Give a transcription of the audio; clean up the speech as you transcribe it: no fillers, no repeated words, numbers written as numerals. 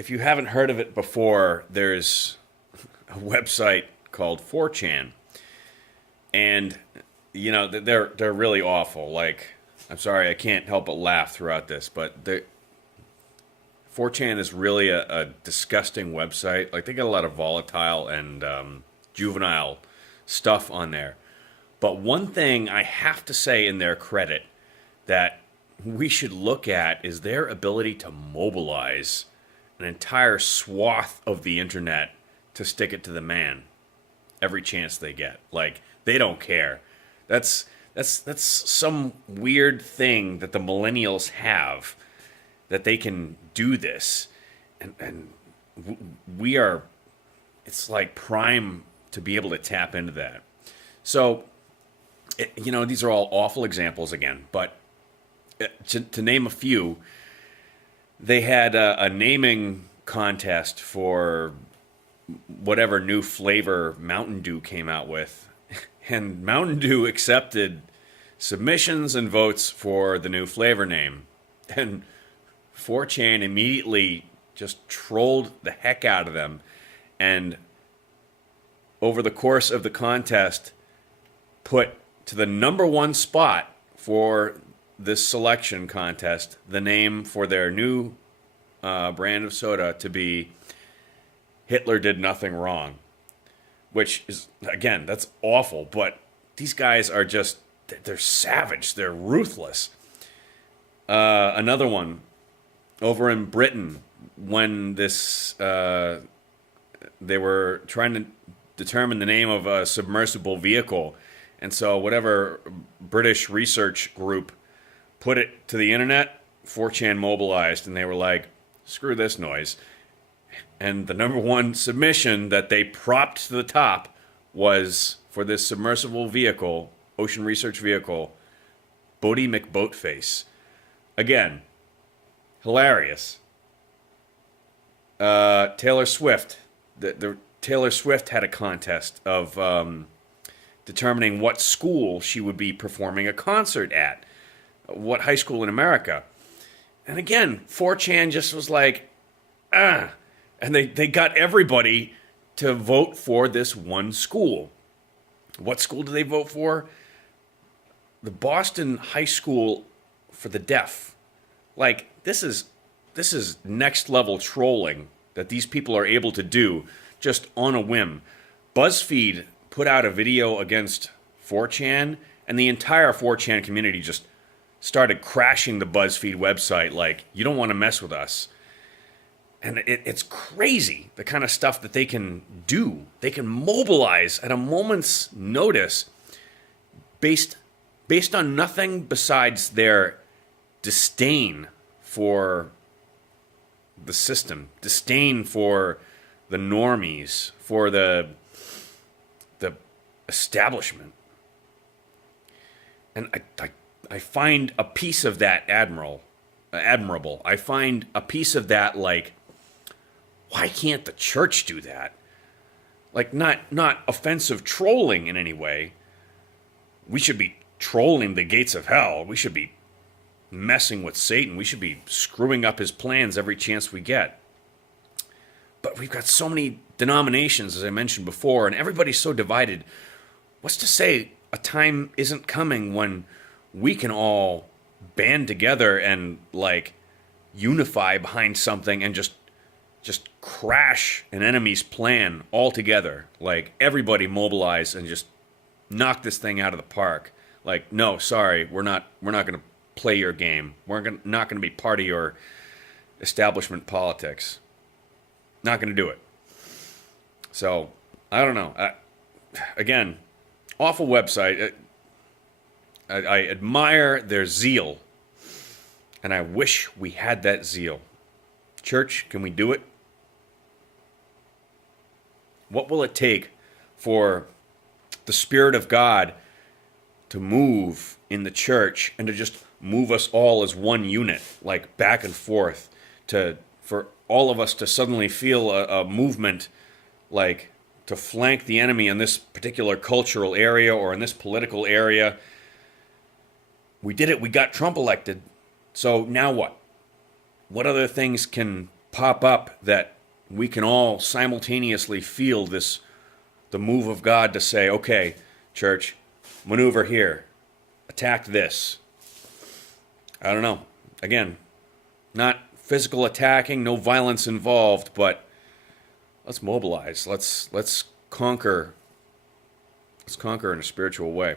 if you haven't heard of it before, there's a website called 4chan, and they're really awful. Like, I'm sorry, I can't help but laugh throughout this, but 4chan is really a disgusting website. Like, they get a lot of volatile and juvenile stuff on there. But one thing I have to say in their credit that we should look at is their ability to mobilize an entire swath of the internet to stick it to the man every chance they get. Like, they don't care. That's some weird thing that the millennials have, that they can do this, and we are. It's like prime to be able to tap into that. So, these are all awful examples again, but to name a few, they had a naming contest for whatever new flavor Mountain Dew came out with, and Mountain Dew accepted submissions and votes for the new flavor name, and 4chan immediately just trolled the heck out of them, and over the course of the contest put to the number one spot for this selection contest the name for their new brand of soda to be Hitler Did Nothing Wrong, which is, again, that's awful, but these guys are just, they're savage, they're ruthless. Another one, over in Britain, when they were trying to determine the name of a submersible vehicle, and so whatever British research group put it to the internet, 4chan mobilized, and they were like, screw this noise. And the number one submission that they propped to the top was for this submersible vehicle, ocean research vehicle, Boaty McBoatface. Again, hilarious. Taylor Swift. The Taylor Swift had a contest of determining what school she would be performing a concert at. What high school in America. And again, 4chan just was like, ah. And they got everybody to vote for this one school. What school do they vote for? The Boston High School for the Deaf. Like, this is next level trolling that these people are able to do just on a whim. BuzzFeed put out a video against 4chan, and the entire 4chan community just started crashing the BuzzFeed website like, you don't want to mess with us. And it's crazy, the kind of stuff that they can do. They can mobilize at a moment's notice based on nothing besides their disdain for the system, disdain for the normies, for the establishment. And I find a piece of that admirable. I find a piece of that like, why can't the church do that? Like, not offensive trolling in any way. We should be trolling the gates of hell. We should be messing with Satan. We should be screwing up his plans every chance we get. But we've got so many denominations, as I mentioned before, and everybody's so divided. What's to say a time isn't coming when we can all band together and, like, unify behind something and just crash an enemy's plan altogether. Like, everybody mobilize and just knock this thing out of the park. Like, no, sorry, we're not going to play your game. Not going to be part of your establishment politics. Not going to do it. So, I don't know. Again, awful website. I admire their zeal, and I wish we had that zeal. Church, can we do it? What will it take for the Spirit of God to move in the church and to just move us all as one unit, like back and forth, for all of us to suddenly feel a movement, like to flank the enemy in this particular cultural area or in this political area? We did it. We got Trump elected. So now what? What other things can pop up that we can all simultaneously feel the move of God to say, okay, church, maneuver here, attack this. I don't know. Again, not physical attacking, no violence involved, but let's mobilize. Let's conquer. Let's conquer in a spiritual way.